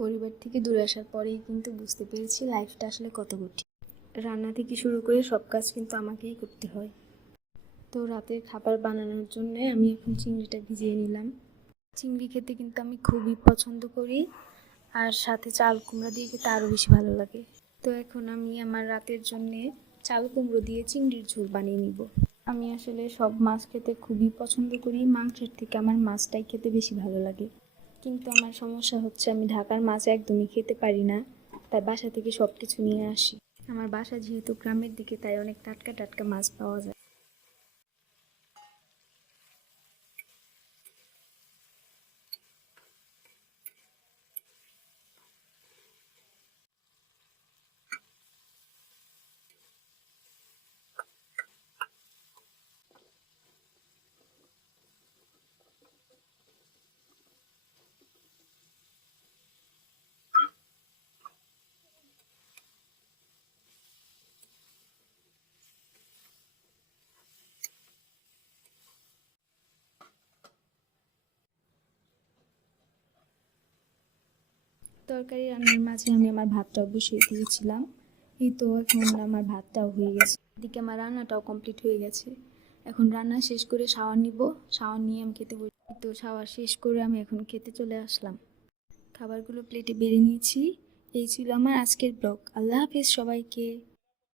পরিবার থেকে দূরে আসার পরেই কিন্তু বুঝতে পেরেছি লাইফটা আসলে কত কঠিন। রান্না থেকে শুরু করে সব কাজ কিন্তু আমাকেই করতে হয়। তো রাতের খাবার বানানোর জন্য আমি এখন চিংড়িটা ভিজিয়ে নিলাম। চিংড়ি খেতে কিন্তু আমি খুবই পছন্দ করি আর সাথে চাল কুমড়া দিয়ে খেতে আরও বেশি ভালো লাগে। তো এখন আমি আমার রাতের জন্যে চাল কুমড়ো দিয়ে চিংড়ির ঝোল বানিয়ে নিব। আমি আসলে সব মাছ খেতে খুবই পছন্দ করি, মাংসের থেকে আমার মাছটাই খেতে বেশি ভালো লাগে। কিন্তু আমার সমস্যা হচ্ছে আমি ঢাকার মাছ একদমই খেতে পারি না। তাই বাসা থেকে সব কিছু নিয়ে আসি। আমার বাসা যেহেতু গ্রামের দিকে, তাই অনেক টাটকা টাটকা মাছ পাওয়া যায়। তরকারি রান্নার মাঝে আমি আমার ভাতটাও বসিয়ে দিয়েছিলাম। এই তো এখন আমার ভাতটাও হয়ে গেছে। এদিকে আমার রান্নাটাও কমপ্লিট হয়ে গেছে। এখন রান্না শেষ করে শাওয়ার নিব। শাওয়ার নিয়ে আমি খেতে বসি। তো শাওয়ার শেষ করে আমি এখন খেতে চলে আসলাম। খাবারগুলো প্লেটে বেড়ে নিয়েছি। এই ছিল আমার আজকের ব্লগ আল্লাহ হাফেজ সবাইকে।